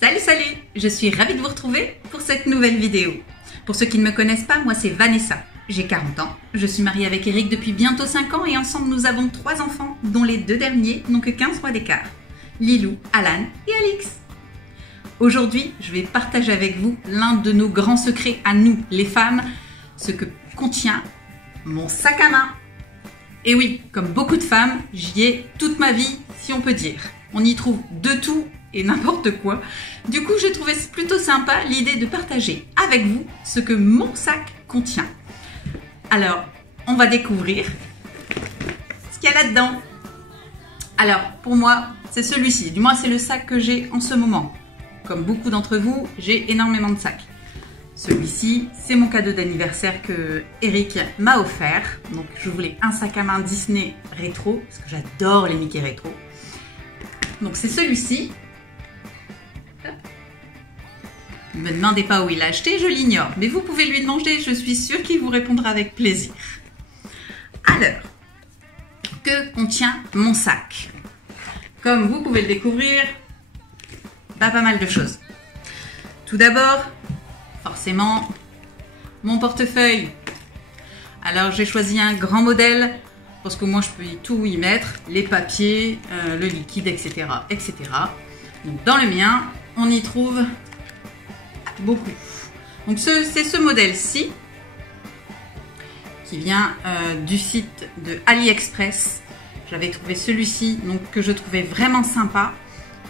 Salut, salut! Je suis ravie de vous retrouver pour cette nouvelle vidéo. Pour ceux qui ne me connaissent pas, moi c'est Vanessa. J'ai 40 ans, je suis mariée avec Eric depuis bientôt 5 ans et ensemble nous avons 3 enfants dont les 2 derniers n'ont que 15 mois d'écart. Lilou, Alan et Alix. Aujourd'hui, je vais partager avec vous l'un de nos grands secrets à nous, les femmes, ce que contient mon sac à main. Et oui, comme beaucoup de femmes, j'y ai toute ma vie, si on peut dire. On y trouve de tout et n'importe quoi. Du coup, j'ai trouvé plutôt sympa l'idée de partager avec vous ce que mon sac contient. Alors, on va découvrir ce qu'il y a là-dedans. Alors, pour moi, c'est celui-ci. Du moins, c'est le sac que j'ai en ce moment. Comme beaucoup d'entre vous, j'ai énormément de sacs. Celui-ci, c'est mon cadeau d'anniversaire que Eric m'a offert. Donc, je voulais un sac à main Disney rétro, parce que j'adore les Mickey rétro. Donc, c'est celui-ci. Ne me demandez pas où il l'a acheté, je l'ignore. Mais vous pouvez lui demander, je suis sûre qu'il vous répondra avec plaisir. Alors, que contient mon sac? Comme vous pouvez le découvrir, pas mal de choses. Tout d'abord, forcément, mon portefeuille. Alors, j'ai choisi un grand modèle parce que moi, je peux tout y mettre. Les papiers, le liquide, etc., etc. Donc, dans le mien, on y trouve beaucoup. Donc c'est ce modèle-ci qui vient du site de AliExpress. J'avais trouvé celui-ci donc que je trouvais vraiment sympa,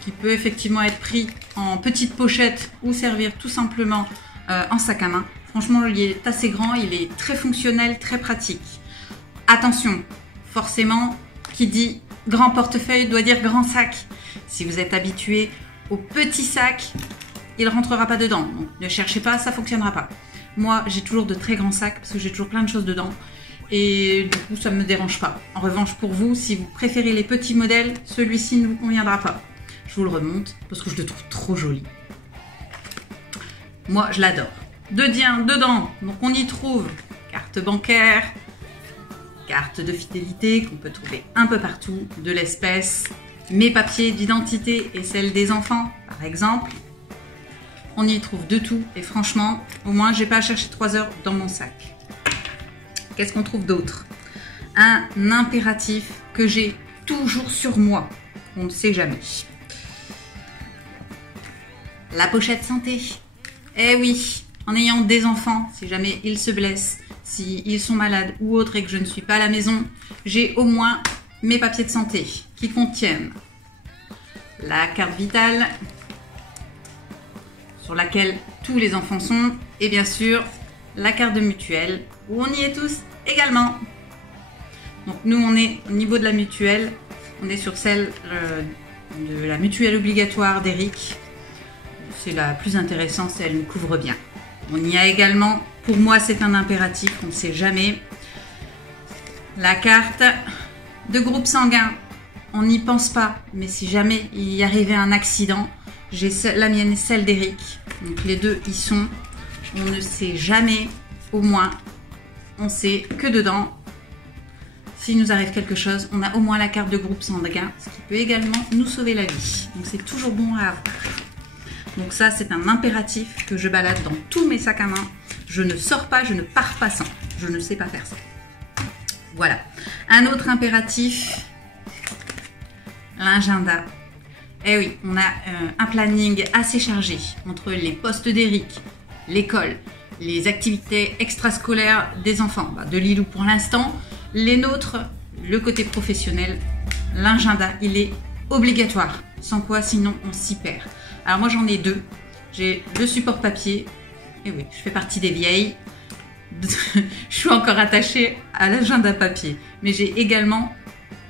qui peut effectivement être pris en petite pochette ou servir tout simplement en sac à main. Franchement, il est assez grand, il est très fonctionnel, très pratique. Attention, forcément, qui dit grand portefeuille doit dire grand sac. Si vous êtes habitué au petit sac, il ne rentrera pas dedans. Donc, ne cherchez pas, ça ne fonctionnera pas. Moi, j'ai toujours de très grands sacs parce que j'ai toujours plein de choses dedans. Et du coup, ça ne me dérange pas. En revanche, pour vous, si vous préférez les petits modèles, celui-ci ne vous conviendra pas. Je vous le remonte parce que je le trouve trop joli. Moi, je l'adore. Dedans, donc on y trouve carte bancaire, carte de fidélité qu'on peut trouver un peu partout, de l'espèce, mes papiers d'identité et celles des enfants, par exemple. On y trouve de tout et franchement, au moins, j'ai pas à chercher 3 heures dans mon sac. Qu'est-ce qu'on trouve d'autre? Un impératif que j'ai toujours sur moi. On ne sait jamais. La pochette santé. Eh oui, en ayant des enfants, si jamais ils se blessent, s'ils sont malades ou autres et que je ne suis pas à la maison, j'ai au moins mes papiers de santé qui contiennent la carte vitale, sur laquelle tous les enfants sont, et bien sûr la carte de mutuelle où on y est tous également. Donc nous on est au niveau de la mutuelle, on est sur celle de la mutuelle obligatoire d'Eric. C'est la plus intéressante, elle nous couvre bien. On y a également, pour moi c'est un impératif, on ne sait jamais, la carte de groupe sanguin. On n'y pense pas, mais si jamais il y arrivait un accident, j'ai la mienne et celle d'Eric. Donc les deux y sont. On ne sait jamais. Au moins, on sait que dedans, s'il nous arrive quelque chose, on a au moins la carte de groupe sanguin, ce qui peut également nous sauver la vie. Donc c'est toujours bon à avoir. Donc ça, c'est un impératif que je balade dans tous mes sacs à main. Je ne sors pas, je ne pars pas sans. Je ne sais pas faire ça. Voilà. Un autre impératif, l'agenda. Eh oui, on a un planning assez chargé entre les postes d'Eric, l'école, les activités extrascolaires des enfants, de Lilou pour l'instant, les nôtres, le côté professionnel, l'agenda, il est obligatoire. Sans quoi, sinon, on s'y perd. Alors moi, j'en ai 2. J'ai le support papier. Et oui, je fais partie des vieilles. Je suis encore attachée à l'agenda papier. Mais j'ai également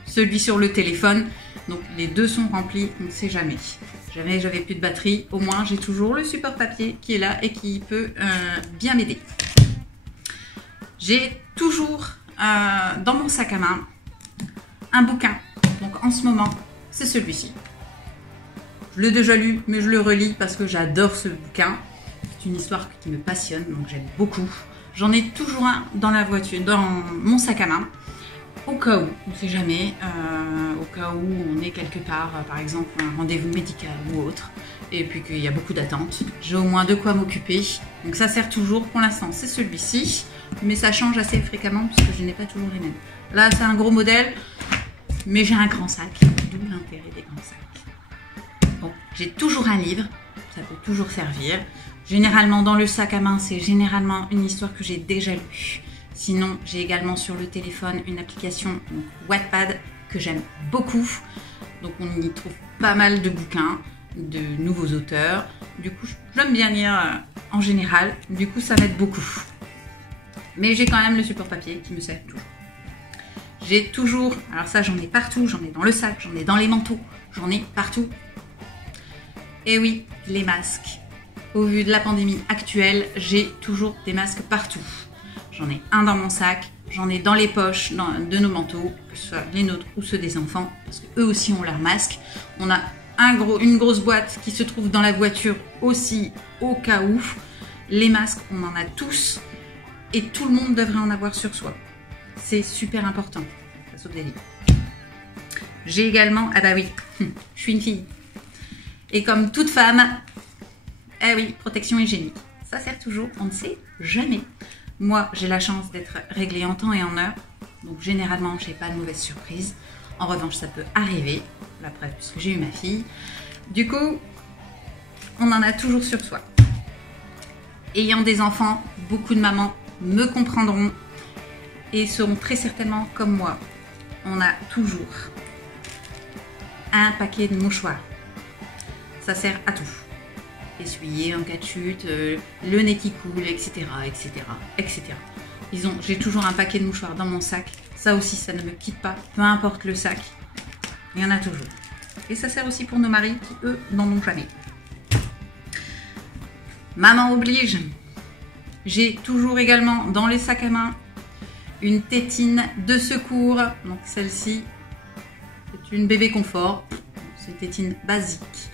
celui sur le téléphone. Donc les deux sont remplis, on ne sait jamais. Jamais j'avais plus de batterie, au moins j'ai toujours le support papier qui est là et qui peut bien m'aider. J'ai toujours dans mon sac à main un bouquin. Donc en ce moment, c'est celui-ci. Je l'ai déjà lu, mais je le relis parce que j'adore ce bouquin. C'est une histoire qui me passionne, donc j'aime beaucoup. J'en ai toujours un dans la voiture, dans mon sac à main. au cas où, on ne sait jamais, au cas où on est quelque part, par exemple un rendez-vous médical ou autre, et puis qu'il y a beaucoup d'attentes, j'ai au moins de quoi m'occuper. Donc ça sert toujours, pour l'instant c'est celui-ci, mais ça change assez fréquemment puisque je n'ai pas toujours les mêmes. Là c'est un gros modèle, mais j'ai un grand sac, d'où l'intérêt des grands sacs. Bon, j'ai toujours un livre, ça peut toujours servir. Généralement dans le sac à main, c'est généralement une histoire que j'ai déjà lue. Sinon, j'ai également sur le téléphone une application donc Wattpad que j'aime beaucoup. Donc on y trouve pas mal de bouquins, de nouveaux auteurs. Du coup, j'aime bien lire en général. Du coup, ça m'aide beaucoup. Mais j'ai quand même le support papier qui me sert toujours. J'ai toujours, alors ça j'en ai partout, j'en ai dans le sac, j'en ai dans les manteaux, j'en ai partout. Et oui, les masques. Au vu de la pandémie actuelle, j'ai toujours des masques partout. J'en ai un dans mon sac, j'en ai dans les poches de nos manteaux, que ce soit les nôtres ou ceux des enfants, parce qu'eux aussi ont leur masque. On a une grosse boîte qui se trouve dans la voiture aussi, au cas où. Les masques, on en a tous, et tout le monde devrait en avoir sur soi. C'est super important, ça sauve des vies. J'ai également, ah bah oui, je suis une fille. Et comme toute femme, eh oui, protection hygiénique. Ça sert toujours, on ne sait jamais. Moi, j'ai la chance d'être réglée en temps et en heure, donc généralement, je n'ai pas de mauvaises surprises. En revanche, ça peut arriver, la preuve, puisque j'ai eu ma fille. Du coup, on en a toujours sur soi. Ayant des enfants, beaucoup de mamans me comprendront et seront très certainement comme moi. On a toujours un paquet de mouchoirs. Ça sert à tout. Essuyer en cas de chute, le nez qui coule, etc., etc., etc. J'ai toujours un paquet de mouchoirs dans mon sac. Ça aussi, ça ne me quitte pas, peu importe le sac. Il y en a toujours. Et ça sert aussi pour nos maris qui, eux, n'en ont jamais. Maman oblige. J'ai toujours également dans les sacs à main une tétine de secours. Donc celle-ci, c'est une bébé confort. C'est une tétine basique.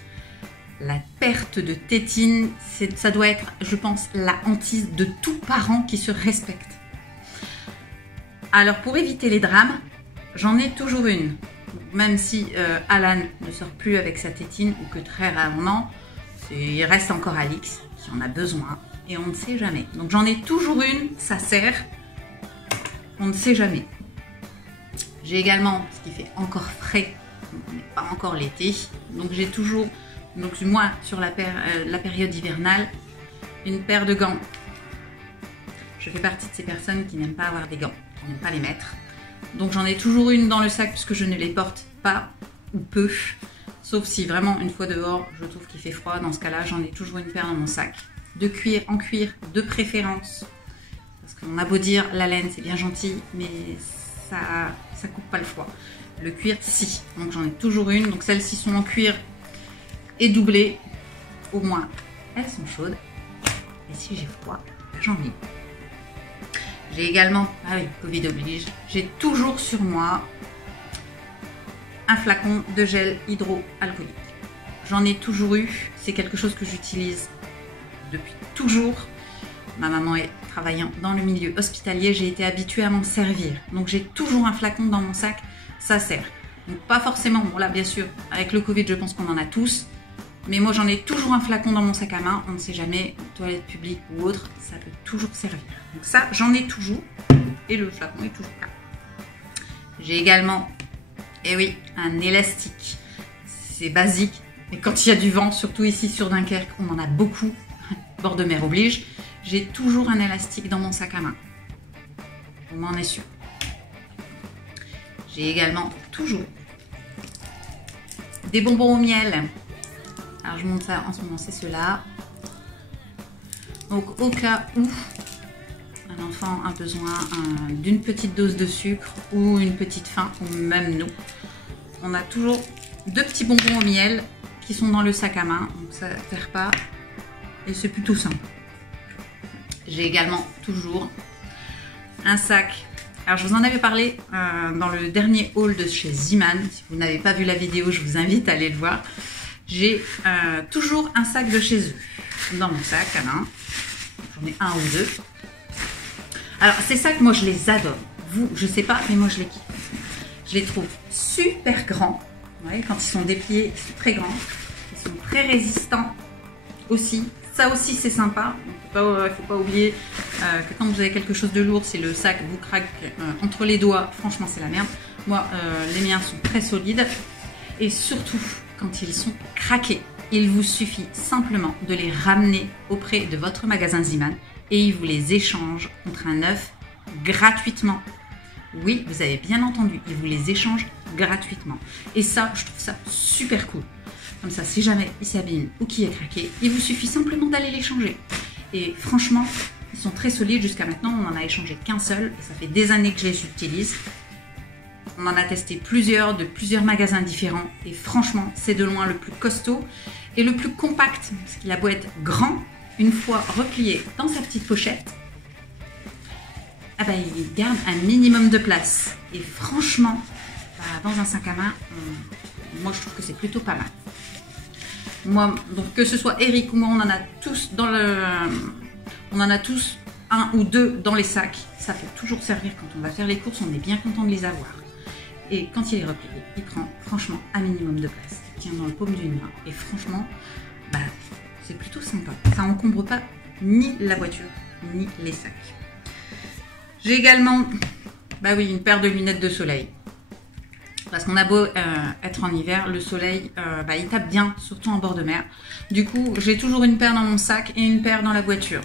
La perte de tétine, ça doit être, je pense, la hantise de tout parent qui se respecte. Alors, pour éviter les drames, j'en ai toujours une. Même si Alan ne sort plus avec sa tétine, ou que très rarement, il reste encore Alix qui en a besoin, et on ne sait jamais. Donc, j'en ai toujours une, ça sert, on ne sait jamais. J'ai également, ce qui fait encore frais, on n'est pas encore l'été, donc j'ai toujours... Donc moi, sur la période hivernale, une paire de gants. Je fais partie de ces personnes qui n'aiment pas avoir des gants, qui n'aiment pas les mettre. Donc j'en ai toujours une dans le sac puisque je ne les porte pas ou peu. Sauf si vraiment une fois dehors, je trouve qu'il fait froid. Dans ce cas-là, j'en ai toujours une paire dans mon sac. De cuir, en cuir, de préférence. Parce qu'on a beau dire, la laine c'est bien gentil, mais ça coupe pas le froid. Le cuir, si. Donc j'en ai toujours une. Donc celles-ci sont en cuir et doublées, au moins elles sont chaudes, et si j'ai froid, j'en ai. J'ai également, ah oui, Covid oblige, j'ai toujours sur moi un flacon de gel hydroalcoolique. J'en ai toujours eu, c'est quelque chose que j'utilise depuis toujours. Ma maman est travaillant dans le milieu hospitalier, j'ai été habituée à m'en servir, donc j'ai toujours un flacon dans mon sac, ça sert. Donc pas forcément, bon là bien sûr, avec le Covid je pense qu'on en a tous, mais moi j'en ai toujours un flacon dans mon sac à main, on ne sait jamais, toilette publique ou autre, ça peut toujours servir. Donc ça, j'en ai toujours, et le flacon est toujours là. J'ai également, eh oui, un élastique. C'est basique, mais quand il y a du vent, surtout ici sur Dunkerque, on en a beaucoup, bord de mer oblige, j'ai toujours un élastique dans mon sac à main. On m'en est sûr. J'ai également toujours des bonbons au miel. Alors je montre ça en ce moment, c'est ceux-là. Donc au cas où un enfant a besoin d'une petite dose de sucre ou une petite faim, ou même nous, on a toujours deux petits bonbons au miel qui sont dans le sac à main, donc ça ne perd pas et c'est plutôt simple. J'ai également toujours un sac. Alors je vous en avais parlé dans le dernier haul de chez Zeeman. Si vous n'avez pas vu la vidéo, je vous invite à aller le voir. J'ai toujours un sac de chez eux dans mon sac à main. J'en ai un ou deux. Alors ces sacs, moi je les adore. vous, je sais pas, mais moi je les kiffe. Je les trouve super grands. Ouais, quand ils sont dépliés, ils sont très grands. Ils sont très résistants aussi. Ça aussi, c'est sympa. Il ne faut pas oublier que quand vous avez quelque chose de lourd, si le sac vous craque entre les doigts, franchement, c'est la merde. Moi, les miens sont très solides. Et surtout, quand ils sont craqués, il vous suffit simplement de les ramener auprès de votre magasin Ziman et ils vous les échangent contre un neuf gratuitement. Oui, vous avez bien entendu, ils vous les échangent gratuitement. Et ça, je trouve ça super cool. Comme ça, si jamais il s'abîme ou qu'il est craqué, il vous suffit simplement d'aller les changer. Et franchement, ils sont très solides. Jusqu'à maintenant, on n'en a échangé qu'un seul. Et ça fait des années que je les utilise. On en a testé plusieurs, de plusieurs magasins différents. Et franchement, c'est de loin le plus costaud et le plus compact. Parce qu'il a beau être grand, une fois replié dans sa petite pochette, ah ben, il garde un minimum de place. Et franchement, dans un sac à main, moi je trouve que c'est plutôt pas mal. Moi, donc que ce soit Eric ou moi, on en a tous on en a tous un ou deux dans les sacs. Ça peut toujours servir quand on va faire les courses, on est bien content de les avoir. Et quand il est replié, il prend franchement un minimum de place. Il tient dans le paume d'une main. Et franchement, c'est plutôt sympa. Ça n'encombre pas ni la voiture, ni les sacs. J'ai également, une paire de lunettes de soleil. Parce qu'on a beau être en hiver, le soleil, il tape bien, surtout en bord de mer. Du coup, j'ai toujours une paire dans mon sac et une paire dans la voiture.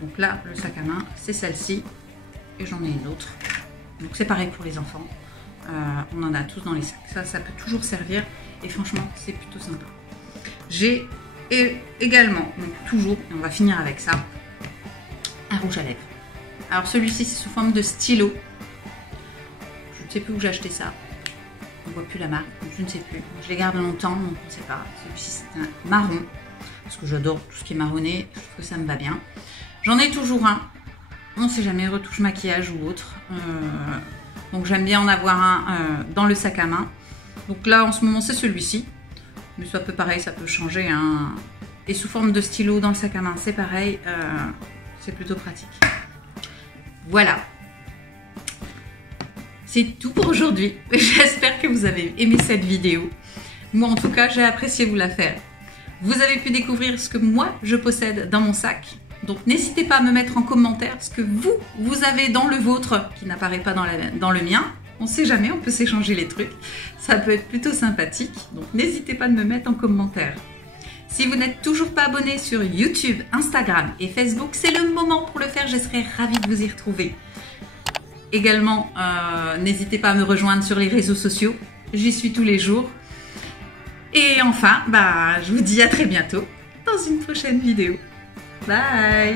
Donc là, le sac à main, c'est celle-ci. Et j'en ai une autre. Donc c'est pareil pour les enfants. On en a tous dans les sacs. Ça peut toujours servir. Et franchement, c'est plutôt sympa. J'ai également, donc toujours, et on va finir avec ça, un rouge à lèvres. Alors celui-ci, c'est sous forme de stylo. Je ne sais plus où j'ai acheté ça. On ne voit plus la marque, donc je ne sais plus. Je les garde longtemps, donc on ne sait pas. Celui-ci, c'est un marron. Parce que j'adore tout ce qui est marronné. Je trouve que ça me va bien. J'en ai toujours un. On ne sait jamais, retouche maquillage ou autre. Donc j'aime bien en avoir un dans le sac à main. Donc là, en ce moment, c'est celui-ci. Mais ça peut pareil, ça peut changer. Hein. Et sous forme de stylo dans le sac à main, c'est pareil. C'est plutôt pratique. Voilà. C'est tout pour aujourd'hui. J'espère que vous avez aimé cette vidéo. Moi, en tout cas, j'ai apprécié vous la faire. Vous avez pu découvrir ce que moi, je possède dans mon sac. Donc, n'hésitez pas à me mettre en commentaire ce que vous avez dans le vôtre qui n'apparaît pas dans le mien. On ne sait jamais, on peut s'échanger les trucs. Ça peut être plutôt sympathique. Donc, n'hésitez pas à me mettre en commentaire. Si vous n'êtes toujours pas abonné sur YouTube, Instagram et Facebook, c'est le moment pour le faire. Je serai ravie de vous y retrouver. Également, n'hésitez pas à me rejoindre sur les réseaux sociaux. J'y suis tous les jours. Et enfin, je vous dis à très bientôt dans une prochaine vidéo. Bye!